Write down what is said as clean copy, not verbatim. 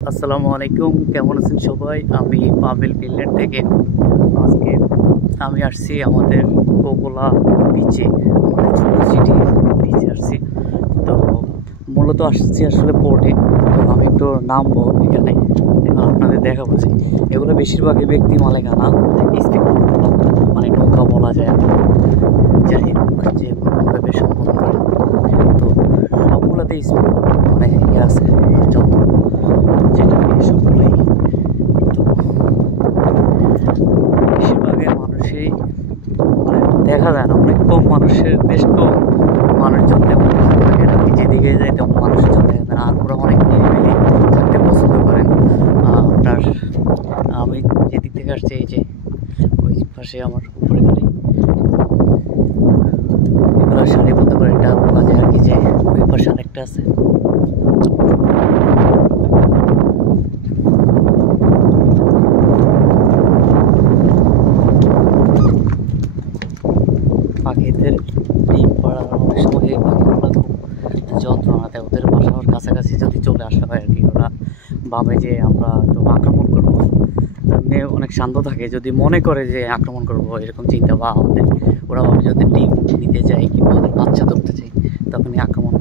আসসালামু আলাইকুম, কেমন আছেন সবাই? আমি পাবেল ফিনল্যান্ড থেকে। আজকে আমি আসছি আমাদের কোকোলা বিচে, আমাদের ছোটো সিটি বিচে আসছি। তো মূলত আসছি আসলে পোর্টে। তো আমি একটু নামবো এখানে, এখন আপনাদের দেখাবো যে এগুলো বেশিরভাগই ব্যক্তি মালিকানা স্পিড বোটগুলো, মানে নৌকা বলা যায় আর কি। যাই হোক, যে কোনোভাবে সম্বোধন করে। তো সবগুলোতে স্পিড মানে ইয়ে আছে, যত যেটা নিয়ে সবগুলোই। তো বেশিরভাগই মানুষই মানে দেখা যায় না, অনেক কম মানুষের দেশ, তো মানুষজন তেমন থাকে না। যেদিকে যায় তেমন মানুষজন দেখা যায় না, আর ওরা অনেক নিরিবিলি থাকতে পছন্দ করেন। আপনার আমি যেদিক থেকে আসছি, এই যে ওই পাশে আমার উপরে গাড়ি, এগুলো সারিবদ্ধ করে এটা বলা যায় আর কি, যে ওই পাশে আরেকটা আছে। পাখিদের ডিম পাড়ার অনেক সময় এই পাখিগুলো খুব যন্ত্রণা দেয়। ওদের বাসার কাছাকাছি যদি চলে আসা হয় আর কি, ওরা ভাবে যে আমরা তো আক্রমণ করবো। এমনি অনেক শান্ত থাকে, যদি মনে করে যে আক্রমণ করবো এরকম চিন্তা বা আমাদের, ওরা ভাবে যদি ডিম নিতে যাই কিংবা ওদের বাচ্চা ধরতে চাই তখনই আক্রমণ